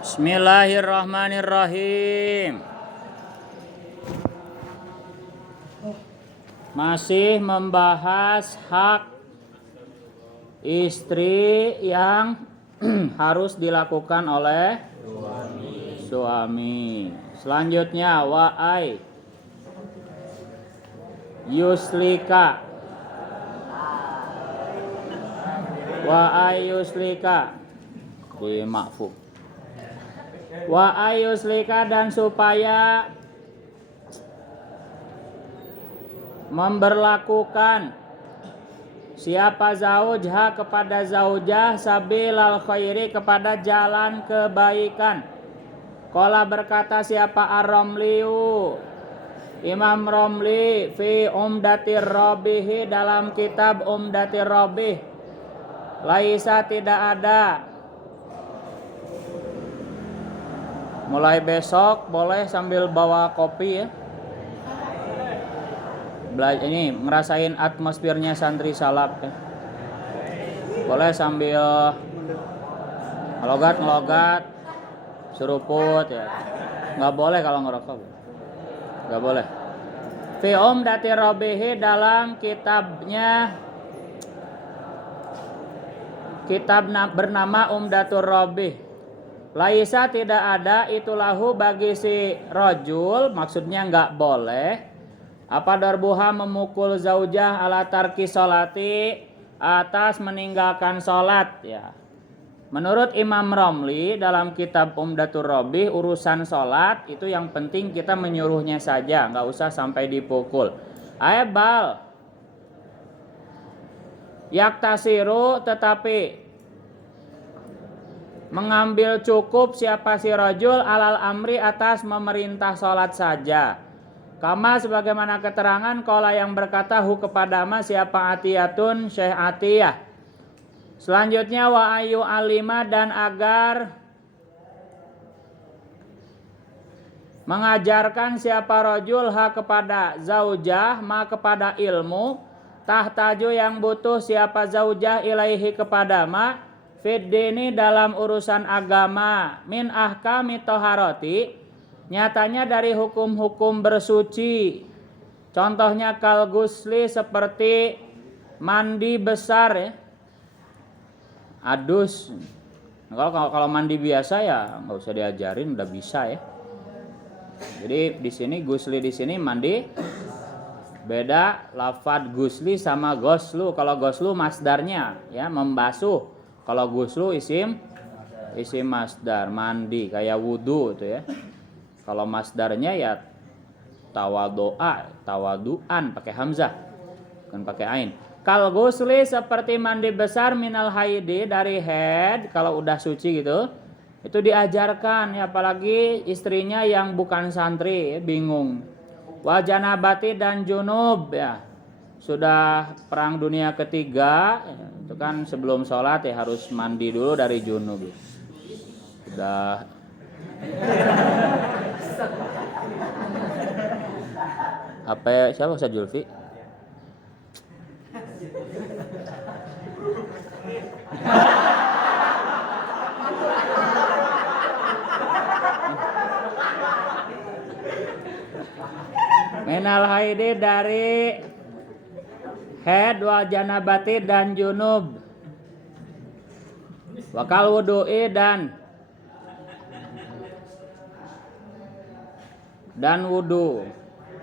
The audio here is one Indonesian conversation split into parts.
Bismillahirrahmanirrahim. Masih membahas hak istri yang harus dilakukan oleh suami. Selanjutnya wa'ai yuslika. Wa'ai yuslika di ma'fu. Wa ayuslika, dan supaya memberlakukan siapa zaujah kepada zaujah sabilal khairi, kepada jalan kebaikan. Qala berkata siapa Ar-Ramliyu, Imam Ramli, fi Umdatir Rabih, dalam kitab Umdatir Rabih, laisa tidak ada. Mulai besok boleh sambil bawa kopi ya. Ini ngerasain atmosfernya santri salaf ya. Boleh sambil ngelogat, seruput ya. Nggak boleh kalau ngerokok. Nggak boleh. Fi Umdatir Rabih, dalam kitabnya, kitab bernama Umdatur Rabih. Laisa tidak ada itulahu bagi si rajul, maksudnya enggak boleh apa darbuha memukul zaujah ala tarki sholati, atas meninggalkan sholat ya. Menurut Imam Ramli dalam kitab Umdatur Rabih, urusan sholat itu yang penting kita menyuruhnya saja, enggak usah sampai dipukul. Aibal yaktasiru, tetapi mengambil cukup siapa si rajul alal amri, atas memerintah sholat saja. Kama sebagaimana keterangan qala yang berkata hu kepada ma siapa Atiyatun, Syekh Atiyah. Selanjutnya wa ayu alima, dan agar mengajarkan siapa rajul ha kepada zaujah, ma kepada ilmu, tahtaju yang butuh siapa zaujah ilaihi kepada ma, fiddini dalam urusan agama, min ahkami toharoti, nyatanya dari hukum-hukum bersuci. Contohnya kal gusli, seperti mandi besar ya, adus. Kalau mandi biasa ya nggak usah diajarin, udah bisa ya. Jadi di sini gusli, di sini mandi, beda lafad gusli sama goslu. Kalau goslu masdarnya ya membasuh. Kalau guslu isim masdar, mandi kayak wudu itu ya. Kalau masdarnya ya tawaduan pakai hamzah, bukan pakai ain. Kal gusli, seperti mandi besar, minal haidi, dari haid, kalau udah suci gitu, itu diajarkan ya, apalagi istrinya yang bukan santri bingung. Wa janabati, dan junub ya. Sudah perang dunia ketiga itu kan sebelum sholat ya harus mandi dulu dari junub. Sudah apa ya, siapa Ustaz Julfi? Minal haidi, dari haid, wa janabati, dan junub, wakal wudu'i, dan wudu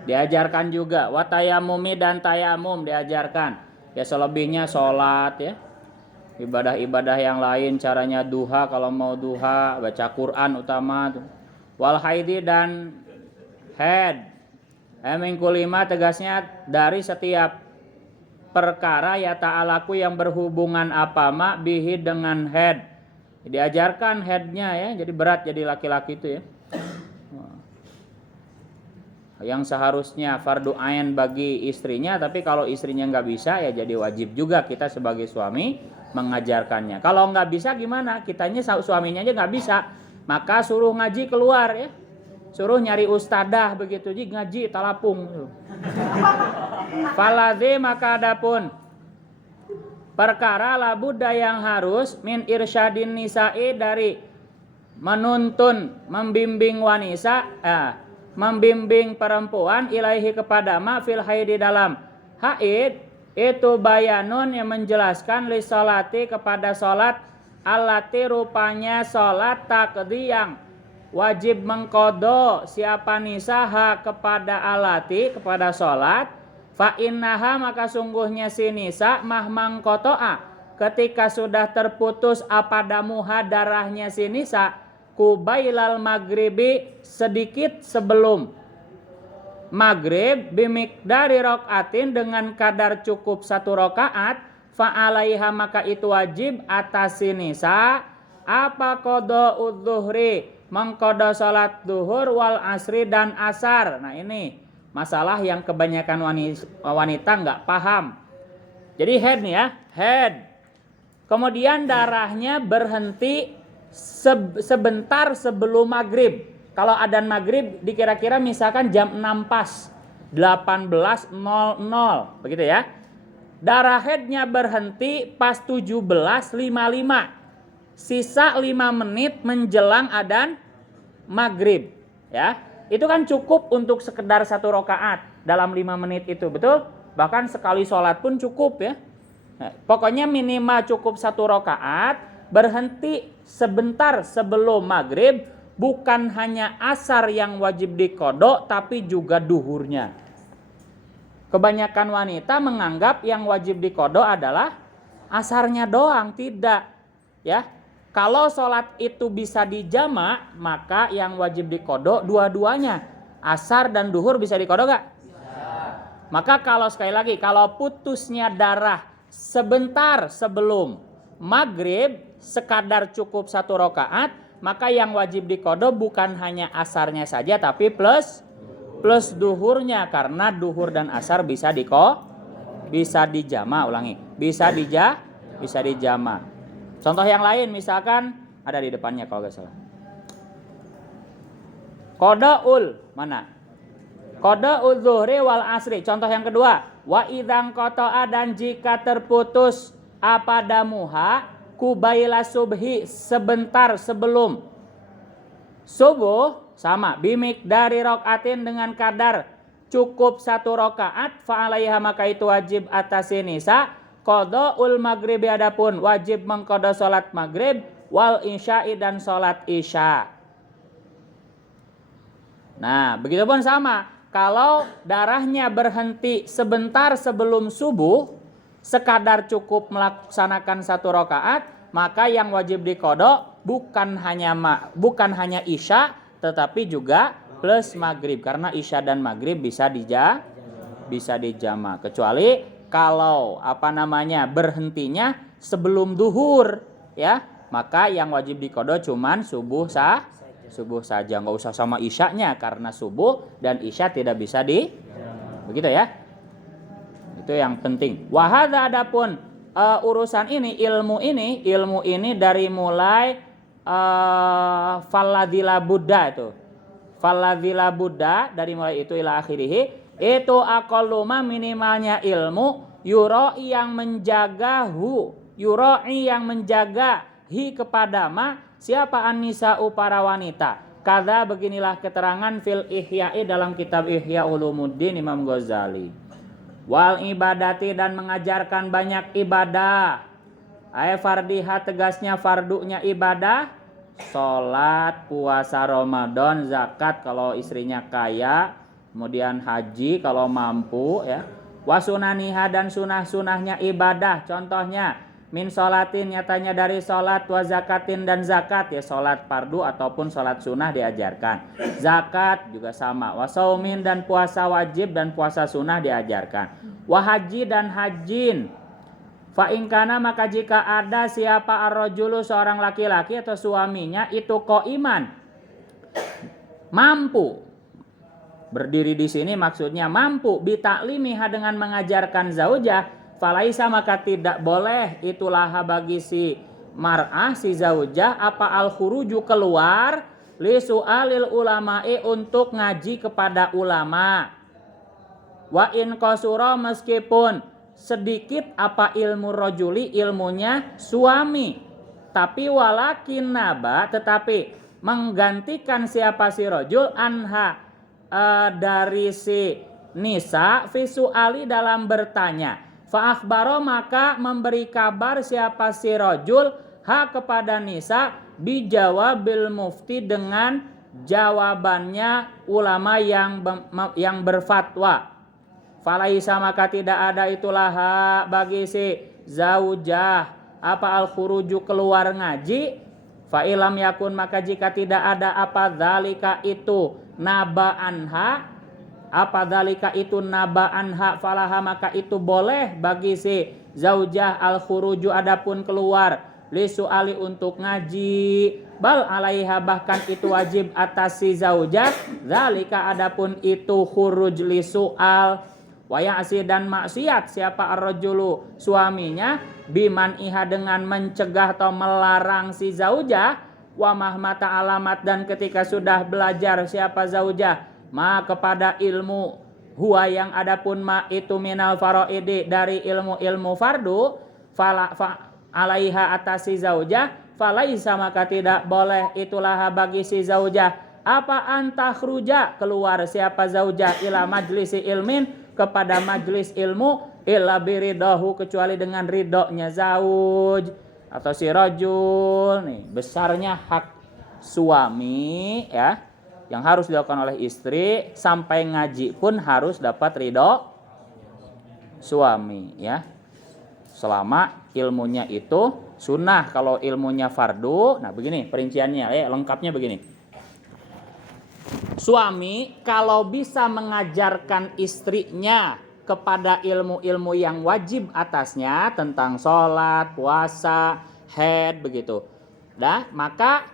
diajarkan juga, watayamumi, dan tayamum diajarkan ya. Selebihnya sholat ya, ibadah-ibadah yang lain, caranya duha, kalau mau duha baca Quran utama tuh. Wal haidi, dan haid, mingkulima, tegasnya dari setiap perkara ya ta'alaku yang berhubungan apa ma bihi, dengan head. Diajarkan headnya ya, jadi berat jadi laki-laki itu ya. Yang seharusnya fardu ain bagi istrinya, tapi kalau istrinya nggak bisa ya jadi wajib juga kita sebagai suami mengajarkannya. Kalau nggak bisa gimana? Kitanya suaminya aja nggak bisa, maka suruh ngaji keluar ya. Suruh nyari ustadah begitu, jadi ngaji talapung. Faladhi, maka adapun perkara labudda yang harus min irsyadin nisa'i, dari menuntun, membimbing membimbing perempuan ilaihi kepada ma fil haid di dalam haid, itu bayanun yang menjelaskan li sholati kepada sholat allati rupanya sholat taqdi yang wajib mengkodo siapa nisaha kepada alati kepada sholat fa innaha maka sungguhnya si nisa mahmang kotoa ketika sudah terputus apa damuha darahnya si nisa kubailal maghribi sedikit sebelum maghrib bimikdari rokaatin dengan kadar cukup 1 rakaat fa alaiha maka itu wajib atas si nisa apa kodo udzuhri mengkodo salat duhur wal asri dan asar. Nah ini masalah yang kebanyakan wanita nggak paham. Jadi head nih ya, head. Kemudian darahnya berhenti sebentar sebelum maghrib. Kalau adzan maghrib dikira-kira misalkan jam 6 pas 18.00 begitu ya. Darah headnya berhenti pas 17.55. Sisa 5 menit menjelang adzan maghrib ya. Itu kan cukup untuk sekedar 1 rakaat dalam 5 menit itu, betul? Bahkan sekali sholat pun cukup ya. Nah, pokoknya minimal cukup 1 rakaat, berhenti sebentar sebelum maghrib, bukan hanya asar yang wajib dikodok tapi juga duhurnya. Kebanyakan wanita menganggap yang wajib dikodok adalah asarnya doang, tidak ya. Kalau sholat itu bisa dijamak, maka yang wajib dikodok dua-duanya. Asar dan duhur bisa dikodok gak? Bisa. Maka kalau sekali lagi, kalau putusnya darah sebentar sebelum maghrib, sekadar cukup 1 rakaat, maka yang wajib dikodok bukan hanya asarnya saja, tapi plus duhurnya. Karena duhur dan asar bisa dijamak, bisa dijamak. Contoh yang lain misalkan ada di depannya kalau gak salah. Qadaul mana? Qadaul zuhri wal asri. Contoh yang kedua, wa idzang qata'a dan jika terputus apa damuha kubaila subhi sebentar sebelum subuh sama bimik dari rokaatin dengan kadar cukup 1 rakaat fa alaiha maka itu wajib atas nisa qadaul maghribi adapun wajib mengqada salat maghrib wal isya'i dan salat isya. Nah, begitupun sama. Kalau darahnya berhenti sebentar sebelum subuh, sekadar cukup melaksanakan 1 rakaat, maka yang wajib diqada bukan hanya isya tetapi juga plus maghrib, karena isya dan maghrib bisa dijamak. Kecuali kalau berhentinya sebelum duhur ya, maka yang wajib diqada cuman subuh saja, nggak usah sama isyanya karena subuh dan isya tidak bisa begitu ya. Itu yang penting. Wa hadza adapun urusan ini, ilmu ini dari mulai faladzila Buddha dari mulai itu ila akhirih, itu aqalluma minimalnya ilmu yuroi yang menjaga hi kepada ma siapa an-nisa'u para wanita. Kada beginilah keterangan fil ihya'i dalam kitab Ihya Ulumuddin Imam Ghazali. Wal ibadati dan mengajarkan banyak ibadah. Fardiha tegasnya fardunya ibadah, sholat, puasa Ramadan, zakat kalau istrinya kaya, kemudian haji kalau mampu ya. Wasunaniha dan sunah-sunahnya ibadah, contohnya min sholatin nyatanya dari sholat, wa zakatin dan zakat ya, sholat fardu ataupun sholat sunnah diajarkan. Zakat juga sama. Wasaumin dan puasa wajib dan puasa sunnah diajarkan. Wahaji dan hajin. Fa ingkana maka jika ada siapa ar-rajulu seorang laki-laki atau suaminya itu qaiman mampu. Berdiri di sini maksudnya mampu bitaklimiha dengan mengajarkan zaujah, falaisa maka tidak boleh itulah bagi si mar'ah si zaujah apa al-khuruju keluar li su'alil ulama'i untuk ngaji kepada ulama. Wa in qasura meskipun sedikit apa ilmu rajuli ilmunya suami, tapi walakin naba tetapi menggantikan siapa si rojul anha dari si nisa visuali dalam bertanya. Fa akhbaro maka memberi kabar siapa si rojul kepada nisa bijawabil mufti dengan jawabannya ulama yang berfatwa. Falaisa maka tidak ada itulah bagi si zaujah apa al khuruju keluar ngaji. Fa ilam yakun maka jika tidak ada apa dzalika itu naba anha, apa dzalika itu naba anha falaha maka itu boleh bagi si zaujah al khuruju adapun keluar li suali untuk ngaji. Bal alaiha bahkan itu wajib atas si zaujah dzalika adapun itu khuruj li sual. Waya asih dan maksiat siapa ar-rajulu suaminya biman iha dengan mencegah atau melarang si zaujah wa mahmata alamat dan ketika sudah belajar siapa zaujah ma kepada ilmu huwa yang adapun ma itu minal faraidi dari ilmu fardu alaiha atas si zaujah falaisa maka tidak boleh itulah bagi si zaujah apa antakhruja keluar siapa zaujah ila majlisi ilmin kepada majlis ilmu illa biridahu kecuali dengan ridhonya zauj atau si rajul. Nih besarnya hak suami ya yang harus dilakukan oleh istri sampai ngaji pun harus dapat ridho suami ya. Selama ilmunya itu sunnah, kalau ilmunya fardu. Nah begini perinciannya lengkapnya begini. Suami kalau bisa mengajarkan istrinya kepada ilmu-ilmu yang wajib atasnya tentang sholat, puasa, haid begitu. Maka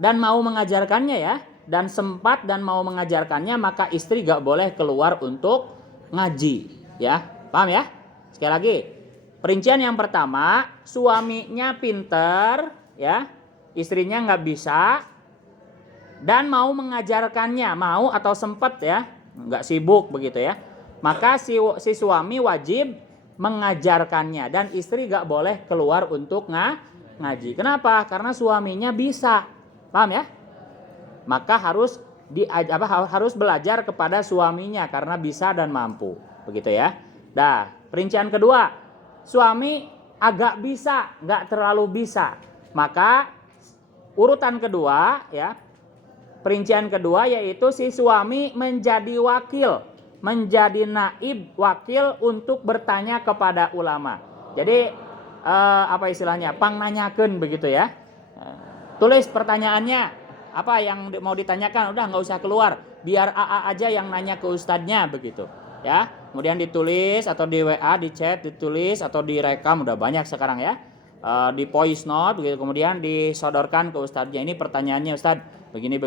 dan mau mengajarkannya ya, dan sempat dan mau mengajarkannya maka istri gak boleh keluar untuk ngaji ya. Paham ya? Sekali lagi. Perincian yang pertama, suaminya pinter ya, istrinya gak bisa dan mau mengajarkannya, mau atau sempat ya, nggak sibuk begitu ya, maka si suami wajib mengajarkannya dan istri nggak boleh keluar untuk ngaji. Kenapa? Karena suaminya bisa, paham ya? Maka harus harus belajar kepada suaminya karena bisa dan mampu, begitu ya. Perincian kedua, suami agak bisa, nggak terlalu bisa, maka urutan kedua ya. Perincian kedua yaitu si suami menjadi wakil, menjadi naib wakil untuk bertanya kepada ulama. Jadi apa istilahnya? Pangnanyakeun begitu ya. Tulis pertanyaannya, apa yang mau ditanyakan, udah nggak usah keluar, biar AA aja yang nanya ke ustadznya begitu. Ya, kemudian ditulis atau di WA, di chat, ditulis atau direkam, udah banyak sekarang ya. Di voice note begitu, kemudian disodorkan ke ustadznya, ini pertanyaannya ustadz begini.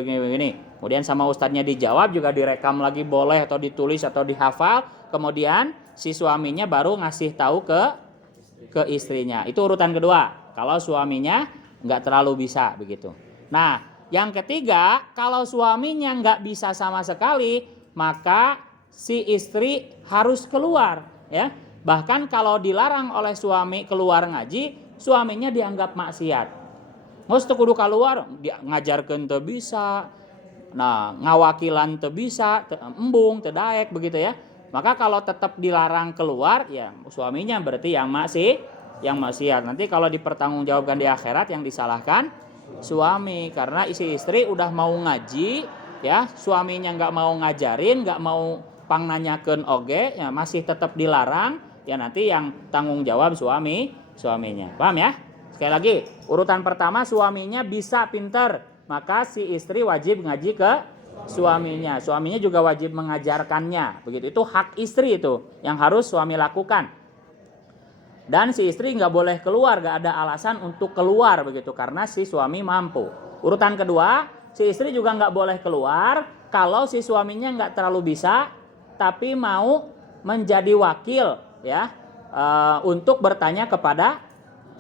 Kemudian sama ustadznya dijawab, juga direkam lagi boleh atau ditulis atau dihafal. Kemudian si suaminya baru ngasih tahu ke istrinya. Itu urutan kedua. Kalau suaminya nggak terlalu bisa begitu. Nah, yang ketiga, kalau suaminya nggak bisa sama sekali, maka si istri harus keluar ya. Bahkan kalau dilarang oleh suami keluar ngaji, suaminya dianggap maksiat. Nggak kudu keluar, ngajarkeun teu bisa, nah ngawakilan teu bisa, embung, teu daek begitu ya. Maka kalau tetap dilarang keluar, ya suaminya berarti yang maksiat. Nanti kalau dipertanggungjawabkan di akhirat yang disalahkan suami, karena istri udah mau ngaji, ya suaminya nggak mau ngajarin, nggak mau pangnanyakeun oge, ya masih tetap dilarang, ya nanti yang tanggung jawab suaminya. Paham ya? Sekali lagi, urutan pertama suaminya bisa pinter, maka si istri wajib ngaji ke suaminya. Suaminya juga wajib mengajarkannya. Begitu, itu hak istri itu yang harus suami lakukan. Dan si istri nggak boleh keluar, nggak ada alasan untuk keluar begitu karena si suami mampu. Urutan kedua, si istri juga nggak boleh keluar kalau si suaminya nggak terlalu bisa, tapi mau menjadi wakil ya untuk bertanya kepada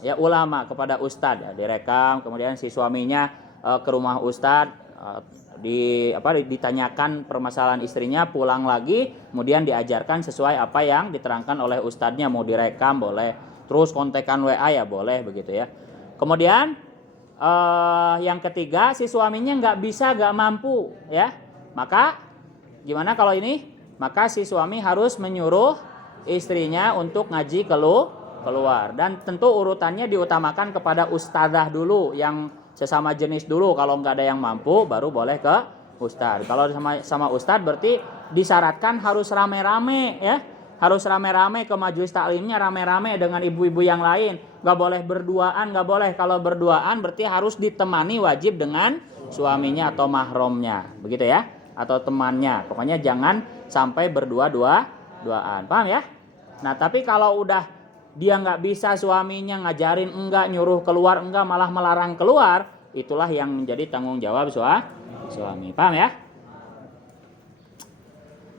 ya ulama, kepada ustadz ya, direkam, kemudian si suaminya ke rumah ustadz ditanyakan permasalahan istrinya, pulang lagi kemudian diajarkan sesuai apa yang diterangkan oleh ustadznya, mau direkam boleh, terus kontekan WA ya boleh begitu ya. Kemudian yang ketiga, si suaminya nggak bisa, nggak mampu, ya. Maka gimana kalau ini? Maka si suami harus menyuruh istrinya untuk ngaji keluar. Dan tentu urutannya diutamakan kepada ustadzah dulu, yang sesama jenis dulu. Kalau nggak ada yang mampu, baru boleh ke ustadz. Kalau sama ustadz berarti disyaratkan harus rame-rame, ya. Harus rame-rame ke majelis taklimnya, rame-rame dengan ibu-ibu yang lain. Gak boleh berduaan, gak boleh. Kalau berduaan berarti harus ditemani, wajib dengan suaminya atau mahromnya, begitu ya, atau temannya. Pokoknya jangan sampai berdua-duaan, paham ya? Nah, tapi kalau udah dia nggak bisa, suaminya ngajarin enggak, nyuruh keluar enggak, malah melarang keluar, itulah yang menjadi tanggung jawab suami, paham ya?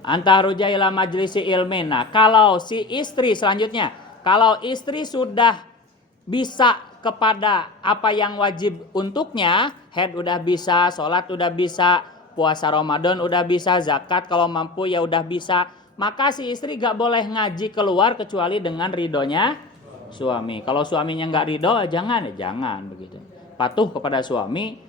Antaruja ila majlisi ilmin. Nah, kalau si istri selanjutnya, kalau istri sudah bisa kepada apa yang wajib untuknya, haid udah bisa, sholat udah bisa, puasa Ramadan udah bisa, zakat kalau mampu ya udah bisa, maka si istri gak boleh ngaji keluar kecuali dengan ridhonya suami. Kalau suaminya gak ridho, jangan begitu. Patuh kepada suami,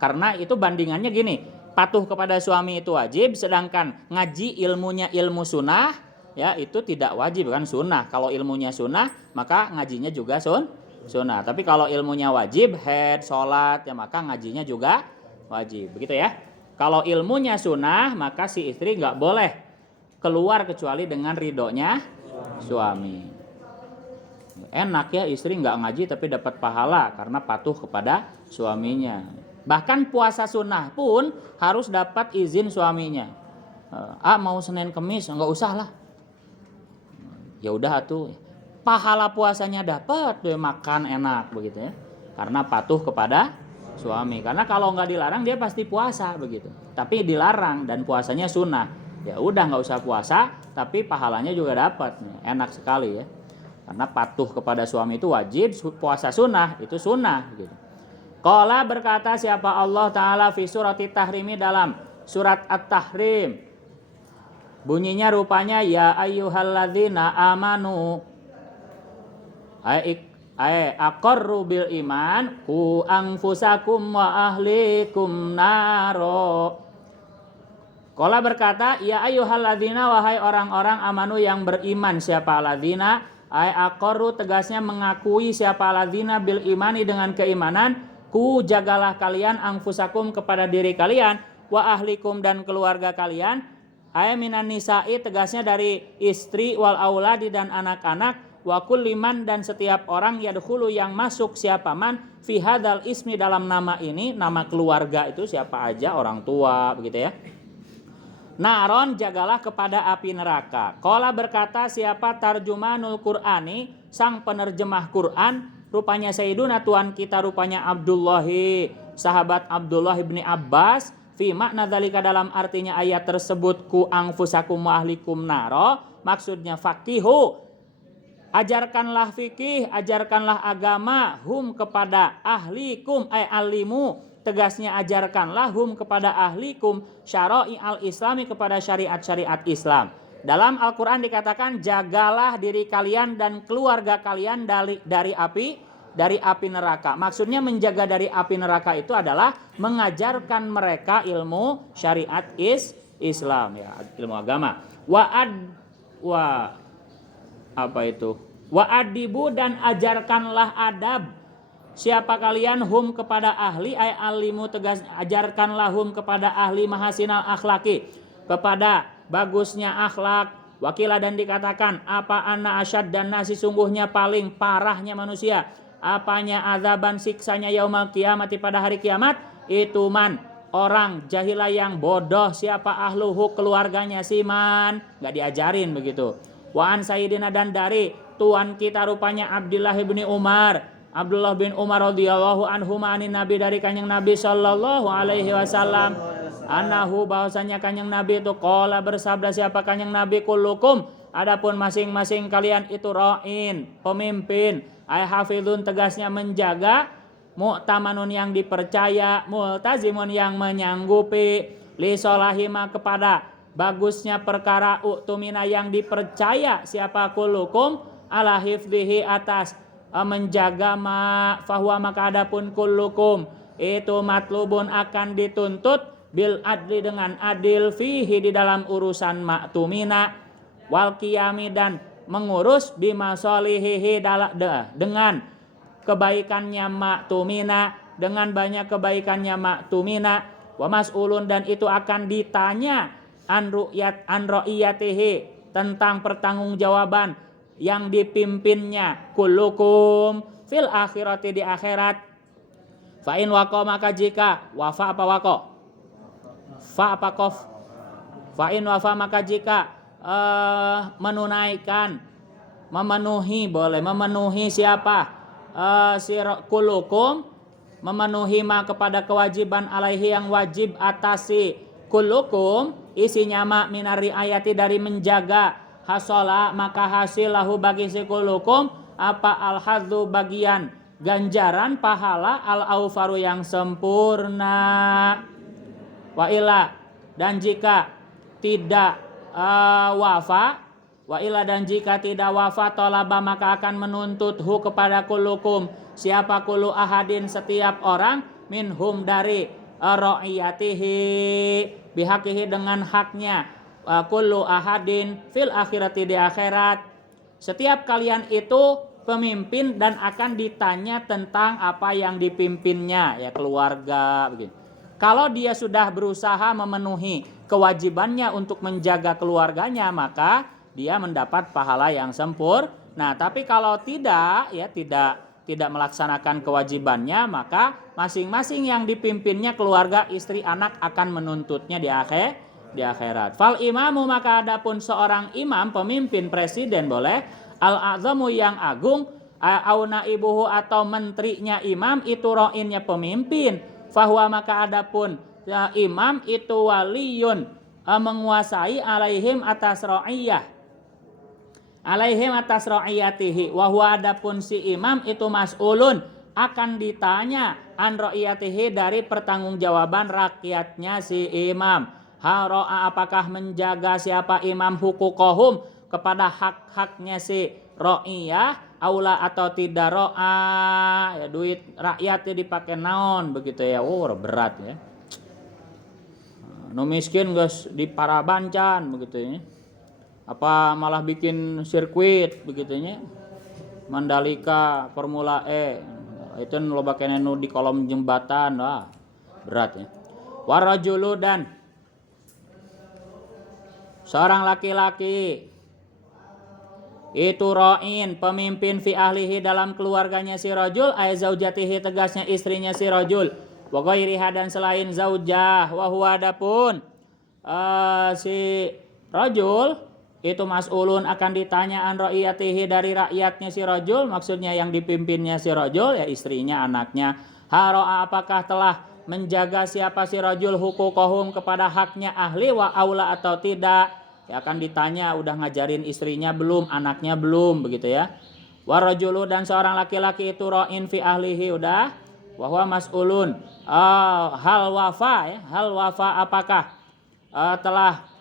karena itu bandingannya gini. Patuh kepada suami itu wajib, sedangkan ngaji ilmunya ilmu sunnah, ya itu tidak wajib, kan sunnah. Kalau ilmunya sunnah, maka ngajinya juga sunnah. Tapi kalau ilmunya wajib, haid, sholat, ya maka ngajinya juga wajib, begitu ya. Kalau ilmunya sunnah, maka si istri nggak boleh keluar kecuali dengan ridhonya suami. Enak ya istri nggak ngaji tapi dapat pahala karena patuh kepada suaminya. Bahkan puasa sunnah pun harus dapat izin suaminya. Mau Senin Kemis, nggak usah lah. Ya udah tuh, pahala puasanya dapat, tuh makan enak begitu ya. Karena patuh kepada suami. Karena kalau nggak dilarang dia pasti puasa begitu. Tapi dilarang dan puasanya sunnah. Ya udah nggak usah puasa, tapi pahalanya juga dapat. Enak sekali ya. Karena patuh kepada suami itu wajib, puasa sunnah itu sunnah gitu. Qala berkata siapa Allah Ta'ala fi surati tahrimi dalam surat At-Tahrim. Bunyinya rupanya ya ayyuhalladzina amanu aqarru bil iman ku anfusakum wa ahlikum naro. Qala berkata ya ayyuhalladzina, wahai orang-orang amanu yang beriman. Siapa alladzina? Aqarru tegasnya mengakui, siapa alladzina bil imani dengan keimanan. Ku jagalah kalian anfusakum kepada diri kalian, wa ahlikum dan keluarga kalian. Minan nisa'i tegasnya dari istri, wal auladi dan anak-anak, wa kulliman dan setiap orang yadkhulu yang masuk siapa man fi hadzal ismi dalam nama ini, nama keluarga itu siapa aja, orang tua begitu ya. Naron jagalah kepada api neraka. Qala berkata siapa tarjumanul Qur'ani, sang penerjemah Quran. Rupanya Sayyiduna Tuhan kita, rupanya Abdullahi, sahabat Abdullah bin Abbas. Fi makna dzalika dalam artinya ayat tersebut ku anfusakum wa ahlikum naro. Maksudnya faqihu, ajarkanlah fikih, ajarkanlah agama, hum kepada ahlikum alimu, tegasnya ajarkanlah hum kepada ahlikum syara'i al-islami, kepada syariat-syariat Islam. Dalam Al-Quran dikatakan jagalah diri kalian dan keluarga kalian dari api neraka. Maksudnya menjaga dari api neraka itu adalah mengajarkan mereka ilmu syariat Islam, ya, ilmu agama. Wa adibu dan ajarkanlah adab. Siapa kalian hum kepada ahli alimu, tegas ajarkanlah hum kepada ahli mahasinal akhlaki, kepada bagusnya akhlak. Wakilah dan dikatakan apa anna asyad dan nasi, sungguhnya paling parahnya manusia. Apanya azaban, siksanya yaumal kiamati pada hari kiamat. Itu man, orang jahilah yang bodoh. Siapa ahluhu, keluarganya siman, gak diajarin begitu. Wa an sayyidina dan dari tuan kita rupanya Abdullah bin Umar. Abdullah bin Umar radhiyallahu anhu anin Nabi, dari kanjeng Nabi sallallahu alaihi wasallam. Anahu, bahwasanya kanjeng Nabi itu qala bersabda, siapa kanjeng Nabi, kullukum, adapun masing-masing kalian itu ra'in, pemimpin, ay hafizun tegasnya menjaga, mu'tamanun yang dipercaya, multazimun yang menyanggupi, li solahima kepada bagusnya perkara, uktumina yang dipercaya, siapa kullukum ala hifdhihi atas menjaga fahuwa maka adapun kullukum itu matlubun akan dituntut bil adli dengan adil fihi di dalam urusan maktumina wal qiyami dan mengurus bima solihihi dengan kebaikannya maktumina, dengan banyak kebaikannya maktumina wa mas'ulun dan itu akan ditanya an ra'iyatihi tentang pertanggungjawaban yang dipimpinnya kullukum fil akhirati di akhirat. Fa in waqa maka jika wafa apa waqo? Fa apa qaf? Fa in wafa maka jika menunaikan, memenuhi, boleh memenuhi siapa? Kullukum memenuhi ma kepada kewajiban alaihi yang wajib atasi kullukum isinya ma minari ayati dari menjaga hasola maka hasil lahu bagi si kullukum apa al-hadzu bagian ganjaran pahala al-aufaru yang sempurna. Wa illa dan jika tidak wafa, wa illa dan jika tidak wafa tolaba maka akan menuntut hu kepada kullukum siapa kullu ahadin setiap orang minhum dari ra'iyatihi bihaqihi dengan haknya kullu ahadin fil akhirati di akhirat. Setiap kalian itu pemimpin dan akan ditanya tentang apa yang dipimpinnya, ya keluarga begitu. Kalau dia sudah berusaha memenuhi kewajibannya untuk menjaga keluarganya maka dia mendapat pahala yang sempurna. Nah, tapi kalau tidak, ya tidak melaksanakan kewajibannya maka masing-masing yang dipimpinnya keluarga, istri, anak akan menuntutnya di akhirat. Fal imamu maka adapun seorang imam, pemimpin, presiden boleh al-azamu yang agung au naibuhu atau menterinya imam itu ro'innya pemimpin. Fahuwa maka adapun imam itu waliyun menguasai alaihim atas ra'iyah. Alaihim atas ra'iyatihi wa huwa adapun si imam itu mas'ulun akan ditanya an ra'iyatihi dari pertanggungjawaban rakyatnya si imam. Haro'a apakah menjaga siapa imam hukukohum kepada hak-haknya si ra'iyah aula atau tidak ro'a, ya duit rakyatnya dipakai naon begitu ya. Berat ya. Nu miskin geus diparabancan begitu ya. Apa malah bikin sirkuit begitunya Mandalika Formula E itu loba kene nu di kolom jembatan, berat ya. Warajulu dan seorang laki-laki itu ra'in pemimpin fi ahlihi dalam keluarganya si rajul ay zaujatihi tegasnya istrinya si rajul wa ghairiha dan selain zaujah wa huwa adapun si rajul itu mas'ulun akan ditanya an ra'iyatihi dari rakyatnya si rajul, maksudnya yang dipimpinnya si rajul ya istrinya, anaknya. Haro'a apakah telah menjaga siapa si rajul hukukohum kepada haknya ahli wa aula atau tidak, ya akan ditanya udah ngajarin istrinya belum, anaknya belum begitu ya. Wa rajulu dan seorang laki-laki itu ra'in fi ahlihi udah wa huwa mas'ulun hal wafa ya, hal wafa apakah telah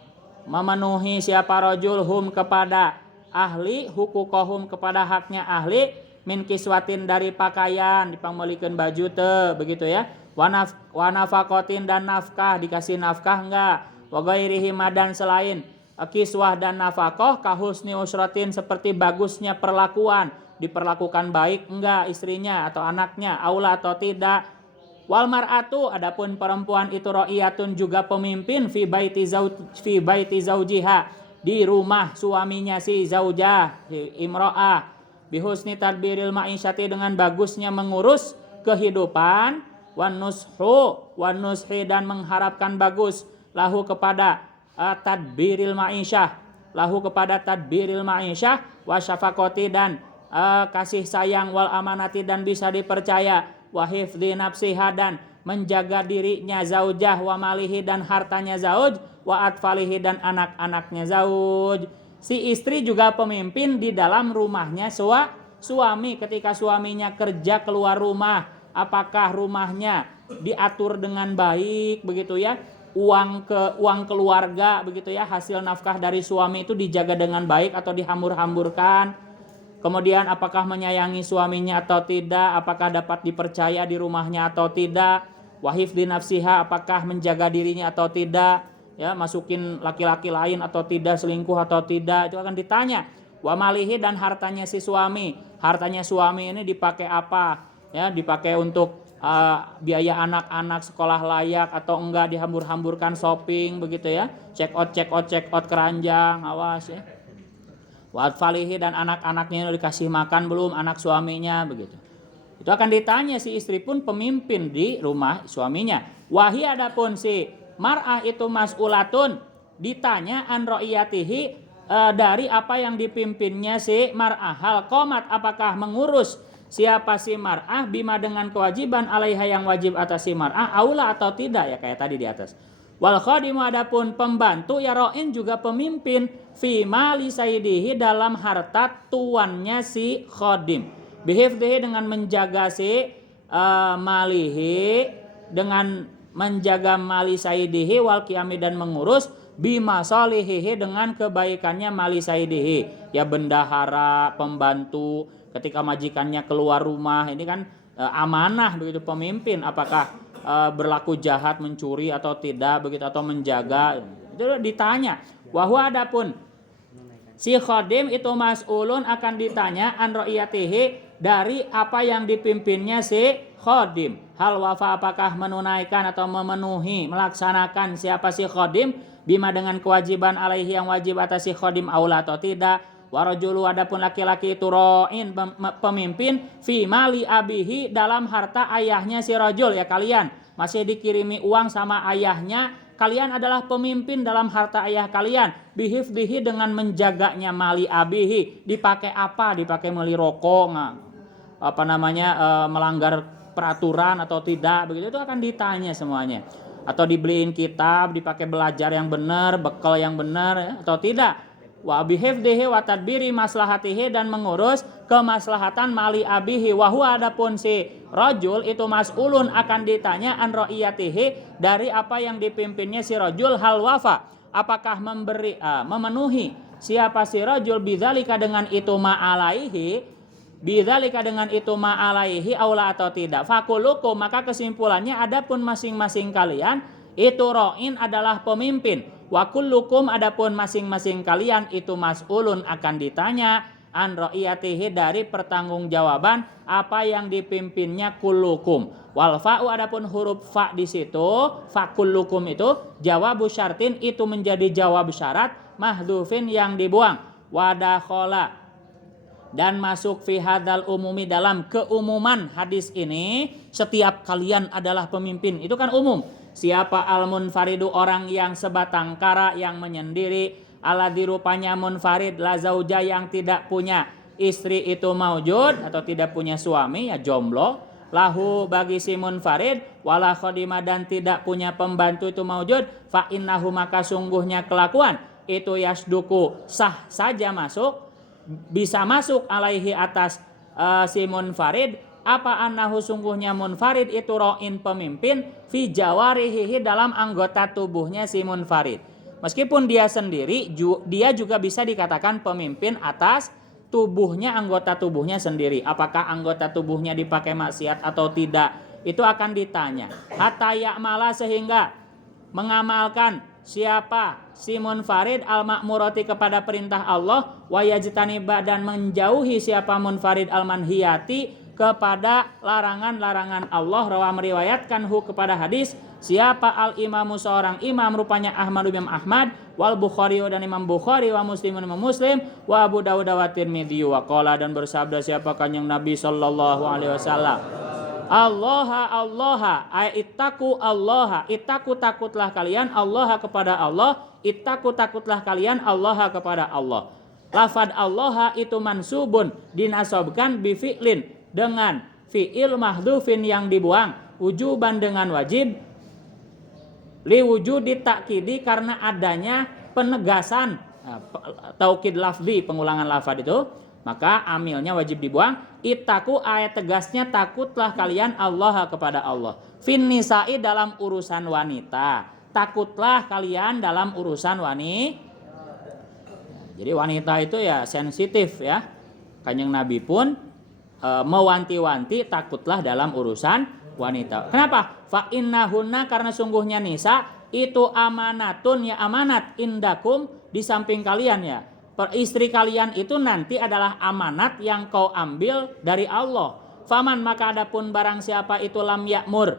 memenuhi siapa rajul hum kepada ahli hukukohum kepada haknya ahli min kiswatin dari pakaian dipangmelikeun baju teu begitu ya wa nafaqatin dan nafkah dikasih nafkah enggak wa ghairihi dan selain kiswah dan nafkah kahusni usratin seperti bagusnya perlakuan diperlakukan baik enggak istrinya atau anaknya aula atau tidak. Wal mar'atu adapun perempuan itu ra'iyatun juga pemimpin fi baiti zaujiha di rumah suaminya si zaujah imra'ah bihusni tadbiril ma'isyati dengan bagusnya mengurus kehidupan wan nushi dan mengharapkan bagus lahu kepada tadbiril ma'isyah wa syafaqati dan kasih sayang wal amanati dan bisa dipercaya wa hifdzi nafsiha dan menjaga dirinya zaujah wa malihi dan hartanya zauj wa atfalihi dan anak-anaknya zauj. Si istri juga pemimpin di dalam rumahnya suami ketika suaminya kerja keluar rumah, apakah rumahnya diatur dengan baik begitu ya, uang keluarga begitu ya, hasil nafkah dari suami itu dijaga dengan baik atau dihambur-hamburkan. Kemudian apakah menyayangi suaminya atau tidak, apakah dapat dipercaya di rumahnya atau tidak, wa hifdzi nafsiha, apakah menjaga dirinya atau tidak, ya, masukin laki-laki lain atau tidak, selingkuh atau tidak, itu akan ditanya. Wa malihi, dan hartanya si suami. Hartanya suami ini dipakai apa? Ya, dipakai untuk biaya anak-anak sekolah layak atau enggak, dihambur-hamburkan shopping begitu ya. Check out keranjang, awas ya. Wa atfalihi, dan anak-anaknya dikasih makan belum, anak suaminya begitu. Itu akan ditanya, si istri pun pemimpin di rumah suaminya. Wahi, adapun si mar'ah itu mas'ulatun, ditanya an ra'iyatihi, dari apa yang dipimpinnya si mar'ah. Hal qomat, apakah mengurus siapa si mar'ah bima dengan kewajiban alaiha yang wajib atas si mar'ah, aula atau tidak, ya kayak tadi di atas. Wal khadimu, adapun pembantu, ya ro'in juga pemimpin, fi mali sayyidihi, dalam harta tuannya si khadim, bihifdhihi, dengan menjaga si malihi, dengan menjaga mali sayyidihi, wal qiyami, dan mengurus bima solihihi, dengan kebaikannya mali sayyidihi, ya bendahara, pembantu ketika majikannya keluar rumah, ini kan amanah begitu, pemimpin, apakah berlaku jahat, mencuri atau tidak begitu, atau menjaga, itu ditanya. Wahwa, adapun si khadim itu mas'ulun, akan ditanya an ra'iyatihi, dari apa yang dipimpinnya si khadim. Hal wafa, apakah menunaikan atau memenuhi, melaksanakan siapa si khadim bima dengan kewajiban alaihi yang wajib atas si khadim, aula atau tidak. Warajulu, adapun laki-laki itu ro'in, pemimpin, fi mali abihi, dalam harta ayahnya si rajul, ya kalian masih dikirimi uang sama ayahnya, kalian adalah pemimpin dalam harta ayah kalian, bihifdihi, dengan menjaganya mali abihi, dipakai apa, dipakai beli rokok, melanggar peraturan atau tidak begitu, itu akan ditanya semuanya. Atau dibeliin kitab, dipakai belajar yang benar, bekal yang benar, ya, atau tidak. Wa bihifdhihi wa tadbiri maslahatihi, dan mengurus kemaslahatan mali abihi. Wa huwa, adapun si rajul itu mas'ulun, akan ditanya an ra'iyatihi, dari apa yang dipimpinnya si rajul. Hal wafa, apakah memenuhi siapa si rajul bidzalika, dengan itu ma'alaihi, bidzalika, dengan itu ma'alaihi, aula atau tidak. Fakulukum, maka kesimpulannya, adapun masing-masing kalian itu ro'in, adalah pemimpin. Wa kullukum, adapun masing-masing kalian itu mas'ulun, akan ditanya an ra'iyatihi, dari pertanggungjawaban apa yang dipimpinnya kullukum. Wal fa'u, adapun huruf fa di situ, fa kullukum itu jawabu syartin, itu menjadi jawab syarat, mahdhufin, yang dibuang. Wadakhala, dan masuk fi hadzal umumi, dalam keumuman hadis ini, setiap kalian adalah pemimpin, itu kan umum. Siapa al-munfaridu, orang yang sebatang kara, yang menyendiri, alladzi, rupanya munfarid, la zauja, yang tidak punya istri itu maujud, atau tidak punya suami, ya jomblo, lahu, bagi si munfarid, wala khadimah, dan tidak punya pembantu itu maujud, fa innahu, maka sungguhnya kelakuan itu yasduku, sah saja masuk, bisa masuk alaihi, atas si munfarid, apa annahu, sungguhnya munfarid itu ro'in, pemimpin, fi jawarihi, dalam anggota tubuhnya si munfarid. Meskipun dia sendiri, dia juga bisa dikatakan pemimpin atas tubuhnya, anggota tubuhnya sendiri. Apakah anggota tubuhnya dipakai maksiat atau tidak, itu akan ditanya. Hatta ya'mala, sehingga mengamalkan siapa si munfarid al-ma'murati, kepada perintah Allah, wa yajtaniba, dan menjauhi siapa munfarid al-manhiyati, kepada larangan-larangan Allah. Rawa, meriwayatkan kepada hadis siapa al-imamu, seorang imam, rupanya Ahmad bin Ahmad, wal Bukhari, dan Imam Bukhari, wa Muslimun, Imam Muslim, wa Abu Dawud wa Tirmidzi, wa qala, dan bersabda siapa kanjeng Nabi sallallahu alaihi wasallam, Allah ittaku Allah, ittaku, takutlah kalian, Allah, kepada Allah, ittaku, takutlah kalian, Allah, kepada Allah. Lafad Allah itu mansubun, dinasobkan bi fi'lin, dengan fi'il mahdhufin, yang dibuang, wujuban, dengan wajib, li wujudi takkidi, karena adanya penegasan, taukid lafzi, pengulangan lafaz itu, maka amilnya wajib dibuang. Ittaku, ayat tegasnya takutlah kalian, Allah, kepada Allah. Fin nisa'i, dalam urusan wanita, takutlah kalian dalam urusan wanita. Jadi wanita itu ya sensitif, ya. Kanjeng Nabi pun mewanti-wanti takutlah dalam urusan wanita. Kenapa? Fa innahunna, karena sungguhnya nisa itu amanatun, ya amanat, indakum, di samping kalian ya. Istri kalian itu nanti adalah amanat yang kau ambil dari Allah. Faman, maka adapun barang siapa itu lam ya'mur,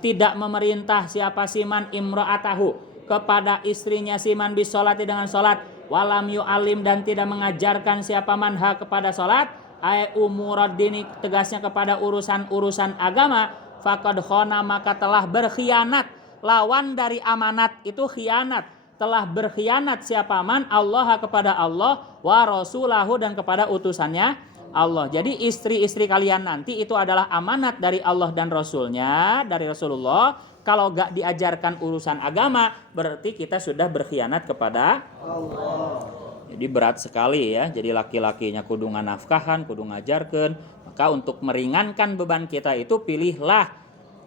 tidak memerintah siapa siman imra'atahu, kepada istrinya siman bisolati dengan solat, walam yu'alim, dan tidak mengajarkan siapa manha kepada solat, ay umuraddini, tegasnya kepada urusan-urusan agama, faqad khana, maka telah berkhianat. Lawan dari amanat itu khianat. Telah berkhianat siapa man Allah, kepada Allah, wa rasulahu, dan kepada utusannya Allah. Jadi istri-istri kalian nanti itu adalah amanat dari Allah dan Rasulnya, dari Rasulullah. Kalau gak diajarkan urusan agama, berarti kita sudah berkhianat kepada Allah. Jadi berat sekali ya. Jadi laki-lakinya kudu nganafkahan, kudu ngajarkan. Maka untuk meringankan beban kita itu, pilihlah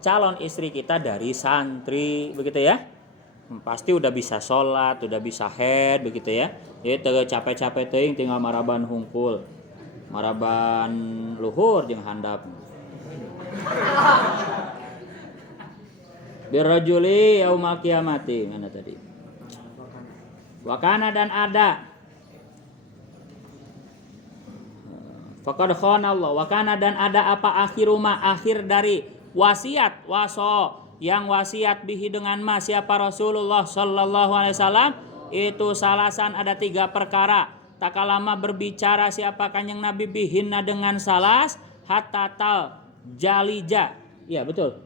calon istri kita dari santri, begitu ya. Pasti udah bisa sholat, udah bisa head, begitu ya. Jadi capek-capek teuing tinggal maraban hungkul, maraban luhur jeung handap. Birrajuli yaumal qiyamati, mana tadi? Wakana, dan ada. Faqad khana Allah. Wakana, dan ada apa akhiruma, akhir dari wasiat, waso, yang wasiat bihi dengan ma siapa Rasulullah sallallahu alaihi wasallam, itu salasan, ada 3 perkara. Tak lama berbicara siapa Kanjeng Nabi bihinna dengan salas, hatta tal jalija. Iya betul.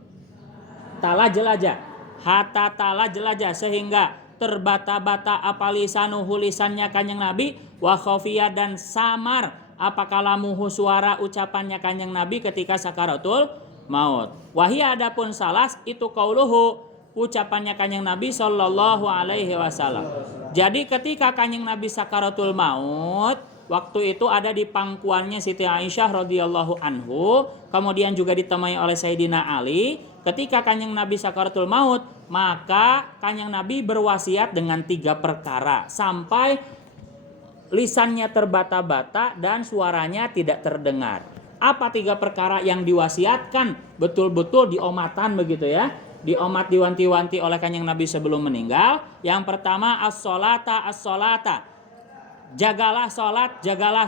Tala jelaja. Hatta tala jelaja, sehingga terbata-bata apa lisanuhu, lisannya Kanjeng Nabi, wa khafiya, dan samar apa kalamuhu, suara ucapannya Kanjeng Nabi ketika sakaratul maut. Wahia, adapun salas itu qauluhu, ucapannya Kanjeng Nabi sallallahu alaihi wasallam. Jadi ketika Kanjeng Nabi sakaratul maut, waktu itu ada di pangkuannya Siti Aisyah radhiyallahu anhu, kemudian juga ditemani oleh Sayyidina Ali. Ketika Kanjeng Nabi sakaratul maut, maka Kanjeng Nabi berwasiat dengan 3 perkara sampai lisannya terbata-bata dan suaranya tidak terdengar. Apa 3 perkara yang diwasiatkan betul-betul diomatan, begitu ya, diomat, diwanti-wanti oleh Kanjeng Nabi sebelum meninggal? Yang pertama, as-sholata, as-sholata, jagalah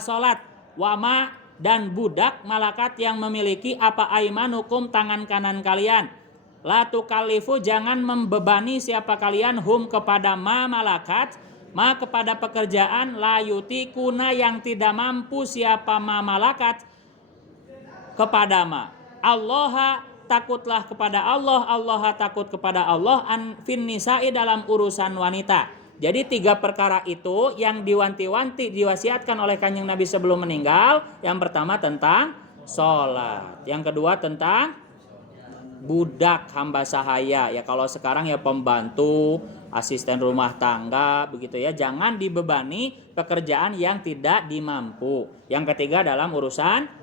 solat, wama, dan budak malakat yang memiliki apa aimanukum, tangan kanan kalian, la tukallifu, jangan membebani siapa kalian, hum, kepada ma malakat, ma, kepada pekerjaan, la yutikuna, yang tidak mampu siapa ma malakat, kepada ma. Allah, takutlah kepada Allah, Allah takut kepada Allah, an fin nisa'i, dalam urusan wanita. Jadi 3 perkara itu yang diwanti-wanti, diwasiatkan oleh Kanjeng Nabi sebelum meninggal. Yang pertama tentang sholat, yang kedua tentang budak, hamba sahaya, ya kalau sekarang ya pembantu, asisten rumah tangga, begitu ya, jangan dibebani pekerjaan yang tidak dimampu. Yang ketiga dalam urusan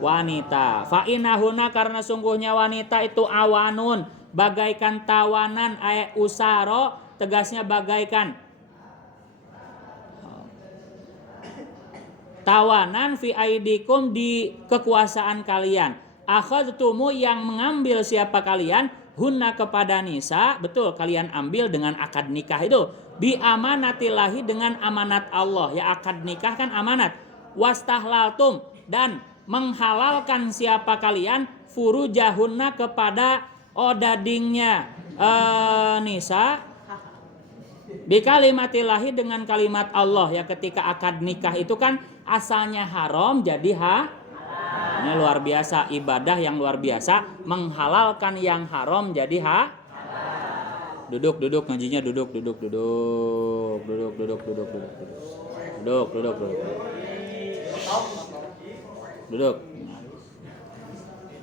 wanita. Fa innahuna, karena sungguhnya wanita itu awanun, bagaikan tawanan, usaro, tegasnya bagaikan tawanan, fi aidikum, di kekuasaan kalian. Akhadtumu, yang mengambil siapa kalian, hunna, kepada nisa, betul kalian ambil dengan akad nikah itu, bi amanatillahi, dengan amanat Allah, ya akad nikah kan amanat. Wastahlaltum, dan menghalalkan siapa kalian, furujahunna, kepada dadingnya nisa, bi kalimatillahi, dengan kalimat Allah, ya ketika akad nikah itu kan asalnya haram jadi ini luar biasa, ibadah yang luar biasa, menghalalkan yang haram jadi duduk ngajinya, duduk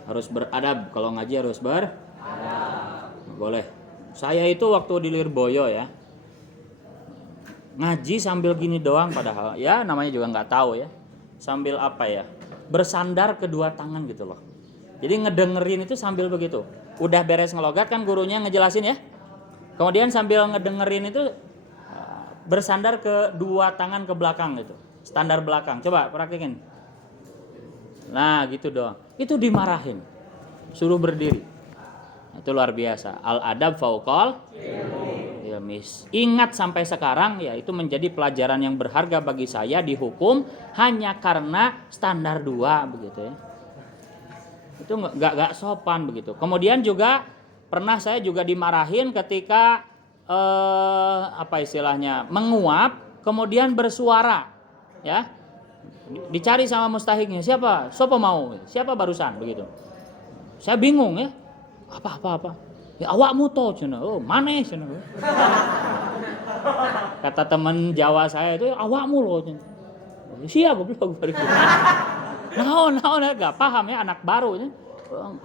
harus beradab, kalau ngaji harus boleh. Saya itu waktu di Lirboyo ya, ngaji sambil gini doang, padahal ya namanya juga nggak tahu ya, sambil apa ya, bersandar kedua tangan gitu loh. Jadi ngedengerin itu sambil begitu. Udah beres ngelogat kan gurunya ngejelasin ya. Kemudian sambil ngedengerin itu bersandar kedua tangan ke belakang gitu. Standar belakang. Coba praktekin. Nah gitu doang. Itu dimarahin. Suruh berdiri. Itu luar biasa. Al adab fauqal ilmi. Ingat sampai sekarang ya, itu menjadi pelajaran yang berharga bagi saya di hukum hanya karena standar 2 begitu ya. Itu nggak sopan begitu. Kemudian juga pernah saya juga dimarahin ketika apa istilahnya, menguap kemudian bersuara ya. Dicari sama mustahiknya, siapa mau, siapa barusan begitu. Saya bingung ya, apa ya, awakmu toh cenah. Oh maneh cenah. Kata teman Jawa saya itu, awakmu loh cenah. Siapa goblok bariku. Naon gak paham ya, anak baru ya.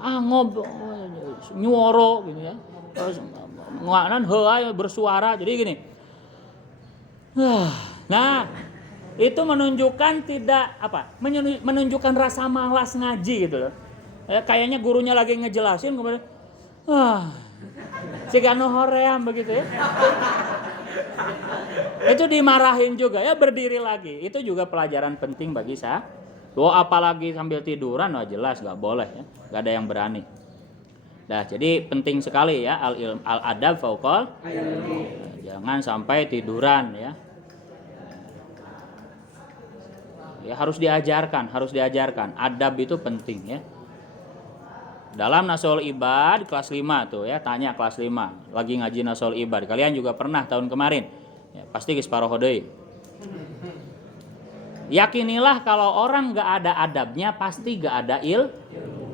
Ngob nyuoro gitu ya. Nganan heuai bersuara. Jadi gini. Nah, itu menunjukkan tidak apa? Menunjukkan rasa malas ngaji gitu loh. Kayaknya gurunya lagi ngejelasin kemudian cigano hoream begitu ya. Itu dimarahin juga ya, berdiri lagi. Itu juga pelajaran penting bagi saya. Apalagi sambil tiduran, jelas gak boleh ya. Gak ada yang berani. Nah, jadi penting sekali ya al adab fauqal. Jangan sampai tiduran ya. Ya harus diajarkan. Adab itu penting ya. Dalam Nasul Ibad kelas 5 tuh ya, tanya kelas 5 lagi ngaji Nasul Ibad. Kalian juga pernah tahun kemarin. Ya, pasti geus paroho deui. Yakinilah kalau orang gak ada adabnya pasti gak ada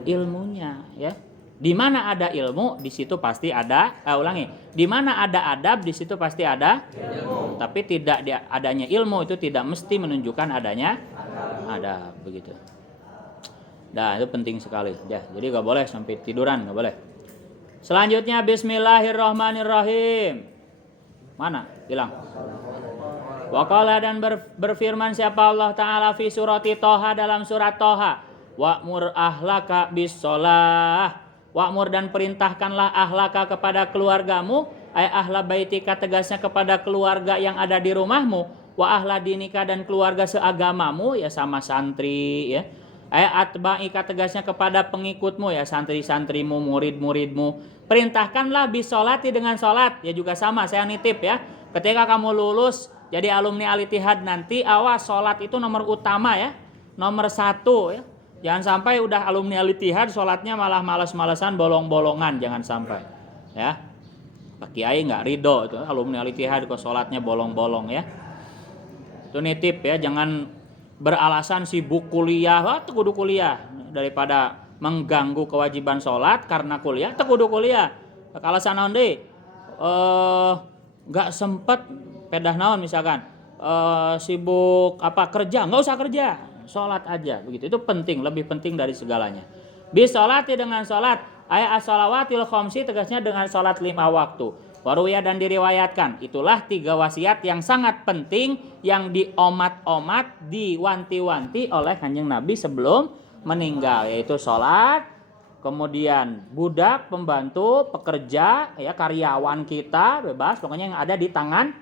ilmunya ya. Di mana ada ilmu, di situ pasti ada di mana ada adab, di situ pasti ada ilmu. Tapi tidak adanya ilmu itu tidak mesti menunjukkan adanya adab begitu. Nah, itu penting sekali ya. Jadi gak boleh sampai tiduran, gak boleh. Selanjutnya bismillahirrahmanirrahim. Mana? Hilang. Waqala dan berfirman siapa Allah Ta'ala fi surati Toha dalam surat Toha. Wa'mur ahlaka bis-sholah. Wa'mur dan perintahkanlah ahlaka kepada keluargamu. Ay ahla baitika tegasnya kepada keluarga yang ada di rumahmu. Wa ahla dinika dan keluarga seagamamu ya sama santri ya. Ay atba'ika tegasnya kepada pengikutmu ya santri-santrimu, murid-muridmu. Perintahkanlah bis-sholati dengan sholat. Ya juga sama saya nitip ya. Ketika kamu lulus jadi alumni Al-Ittihad nanti, awas sholat itu nomor utama ya. Nomor 1 ya. Jangan sampai udah alumni Al-Ittihad sholatnya malah malas-malasan, bolong-bolongan. Jangan sampai ya. Pak Kiai gak ridho itu alumni Al-Ittihad kok sholatnya bolong-bolong ya. Itu nitip ya. Jangan beralasan sibuk kuliah. Kudu kuliah. Daripada mengganggu kewajiban sholat karena kuliah, kudu kuliah. Alasan naon deui? Gak sempet pedah naon misalkan sibuk kerja, nggak usah kerja, sholat aja begitu. Itu penting, lebih penting dari segalanya. Bisolati dengan sholat, ayat as-shalawatil khamsi tegasnya dengan sholat 5 waktu. Waruya dan diriwayatkan, itulah 3 wasiat yang sangat penting yang diomat-omat, diwanti-wanti oleh Kanjeng Nabi sebelum meninggal, yaitu sholat, kemudian budak, pembantu, pekerja, ya karyawan kita bebas, pokoknya yang ada di tangan,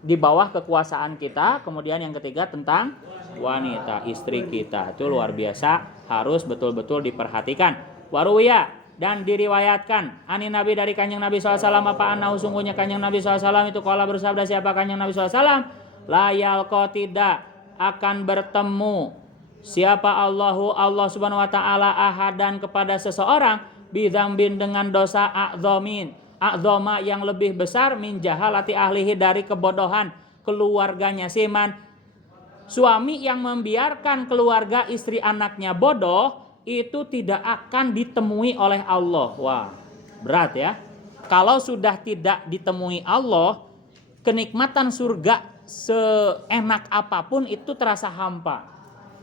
di bawah kekuasaan kita. Kemudian yang ketiga tentang wanita, istri kita. Itu luar biasa, harus betul-betul diperhatikan. Waruya dan diriwayatkan ani Nabi dari Kanjeng Nabi SAW apa annahu sungguhnya Kanjeng Nabi SAW itu qala bersabda siapa Kanjeng Nabi SAW la yalqa tidak akan bertemu siapa Allah Subhanahu wa taala ahadan kepada seseorang bidzambin dengan dosa a'dzama yang lebih besar min jahalati ahlihi dari kebodohan keluarganya. Siman suami yang membiarkan keluarga istri anaknya bodoh itu tidak akan ditemui oleh Allah. Wah, berat ya. Kalau sudah tidak ditemui Allah, kenikmatan surga seenak apapun itu terasa hampa.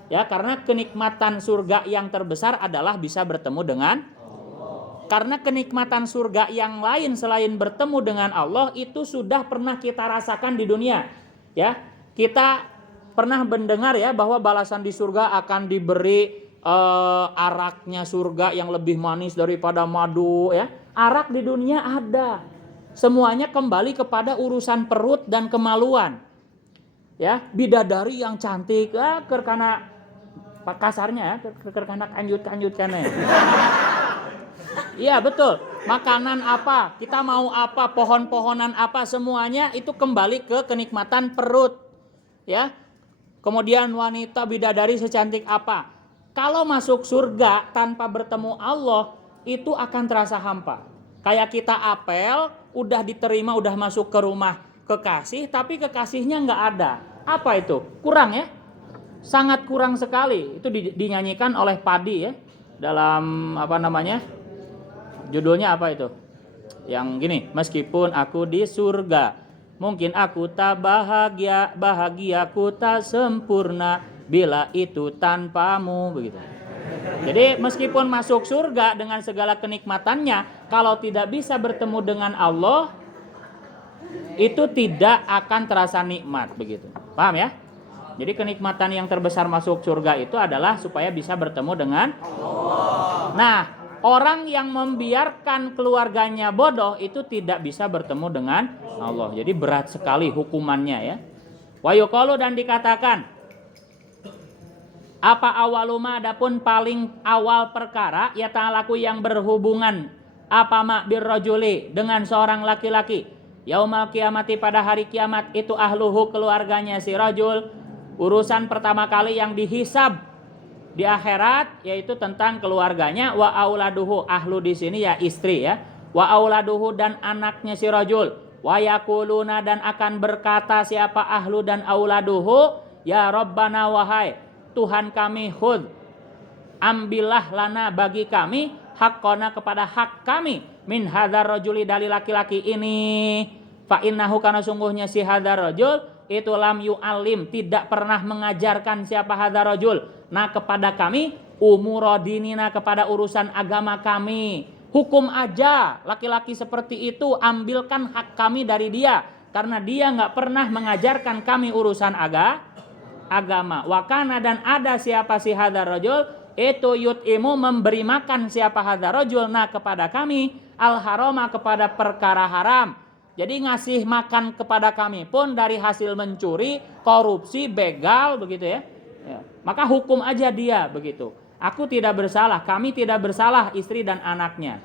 Ya, karena kenikmatan surga yang terbesar adalah bisa bertemu dengan Allah. Karena kenikmatan surga yang lain selain bertemu dengan Allah itu sudah pernah kita rasakan di dunia. Ya, kita pernah mendengar ya bahwa balasan di surga akan diberi araknya surga yang lebih manis daripada madu ya. Arak di dunia ada. Semuanya kembali kepada urusan perut dan kemaluan. Ya, bidadari yang cantik karena Pak kasarnya kanak anjut kan ya. Iya betul. Makanan apa, kita mau apa, pohon-pohonan apa, semuanya itu kembali ke kenikmatan perut. Ya. Kemudian wanita bidadari secantik apa. Kalau masuk surga tanpa bertemu Allah, itu akan terasa hampa. Kayak kita apel, udah diterima, udah masuk ke rumah kekasih, tapi kekasihnya nggak ada. Apa itu? Kurang ya? Sangat kurang sekali. Itu dinyanyikan oleh Padi ya. Dalam apa namanya? Judulnya apa itu? Yang gini, meskipun aku di surga, mungkin aku tak bahagia, bahagiaku tak sempurna bila itu tanpamu, begitu. Jadi meskipun masuk surga dengan segala kenikmatannya, kalau tidak bisa bertemu dengan Allah, itu tidak akan terasa nikmat, begitu. Paham ya? Jadi kenikmatan yang terbesar masuk surga itu adalah supaya bisa bertemu dengan Allah. Nah, orang yang membiarkan keluarganya bodoh itu tidak bisa bertemu dengan Allah. Jadi berat sekali hukumannya ya. Wa yuqalu, dan dikatakan, apa awaluma, adapun paling awal perkara, ya ta'alaku yang berhubungan apa mak birrajuli dengan seorang laki-laki, yaumal kiamati pada hari kiamat, itu ahluhu keluarganya si rajul. Urusan pertama kali yang dihisab di akhirat yaitu tentang keluarganya. Wa auladuhu, ahlu di sini ya istri ya. Wa auladuhu, dan anaknya si rajul. Wa yaquluna, dan akan berkata siapa ahlu dan auladuhu, ya Rabbana, wahai Tuhan kami, khudh, ambillah lana bagi kami, haqqona kepada hak kami, min hadzal rajuli, dari laki-laki ini. Fa innahu, karena sungguhnya si hadzal rajul itu lam yu'alim, tidak pernah mengajarkan siapa hadzal rajul, nah kepada kami, umurodinina, kepada urusan agama kami. Hukum aja laki-laki seperti itu, ambilkan hak kami dari dia, karena dia nggak pernah mengajarkan kami urusan agama. Wakana, dan ada siapa si hadzal rajul, itu yut'imu, memberi makan siapa hadzal rajul, nah kepada kami, al harama, kepada perkara haram. Jadi ngasih makan kepada kami pun dari hasil mencuri, korupsi, begal, begitu ya. Maka hukum aja dia, begitu. Aku tidak bersalah, kami tidak bersalah, istri dan anaknya.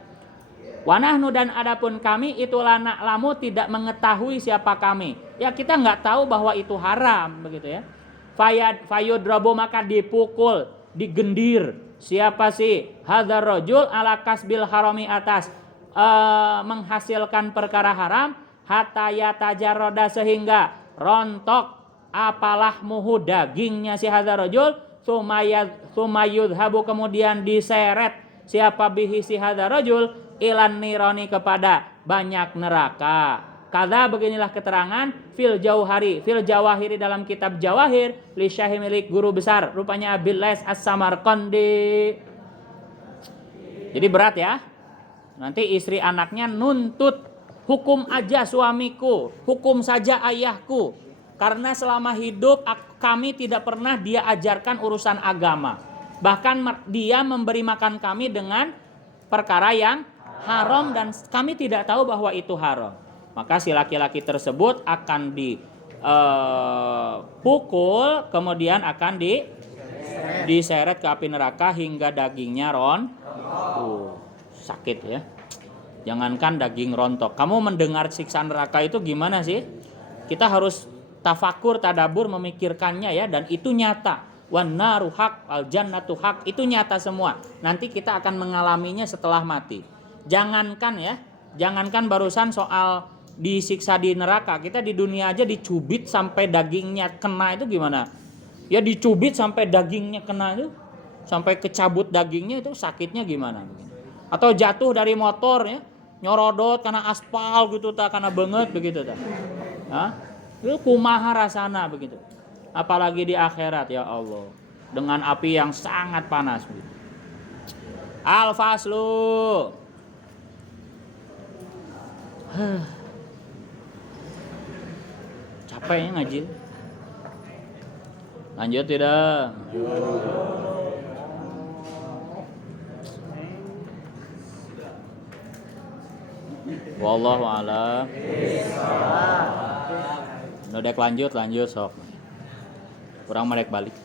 Wanahnu, dan adapun kami itu lana lamu, tidak mengetahui siapa kami. Ya kita nggak tahu bahwa itu haram, begitu ya. Fayudrabu, maka dipukul, digendir. Siapa sih hadzal rajul ala kasbil harami, atas menghasilkan perkara haram, hatta yatajarroda, sehingga rontok apalah muhu, dagingnya si hadzal rajul, sumayudhabu, kemudian diseret siapa bihi si hadzal rajul, ilan nironi, kepada banyak neraka. Kada, beginilah keterangan fil jawahiri, dalam kitab Jawahir, li syahih, milik guru besar, rupanya Abil Lais As-Samarqandi. Jadi berat ya. Nanti istri anaknya nuntut, hukum aja suamiku, hukum saja ayahku, karena selama hidup kami tidak pernah dia ajarkan urusan agama. Bahkan dia memberi makan kami dengan perkara yang haram dan kami tidak tahu bahwa itu haram. Maka si laki-laki tersebut akan dipukul, kemudian akan diseret ke api neraka hingga dagingnya sakit ya. Jangankan daging rontok, kamu mendengar siksa neraka itu gimana sih? Kita harus tafakur, tadabur, memikirkannya ya, dan itu nyata. Wan naru haq, al jannatu haq, itu nyata semua. Nanti kita akan mengalaminya setelah mati. Jangankan barusan soal disiksa di neraka, kita di dunia aja dicubit sampai dagingnya kena, itu gimana? Ya dicubit sampai dagingnya kena itu, sampai kecabut dagingnya, itu sakitnya gimana? Atau jatuh dari motor ya, nyorodot karena aspal gitu, tak karena banget begitu tak. Itu kumaha rasana begitu. Apalagi di akhirat, ya Allah, dengan api yang sangat panas begitu. Al-faslu. Capeknya ngaji. Lanjut tidak? Wallahu a'lam. Udah lanjut sok. Kurang merek balik.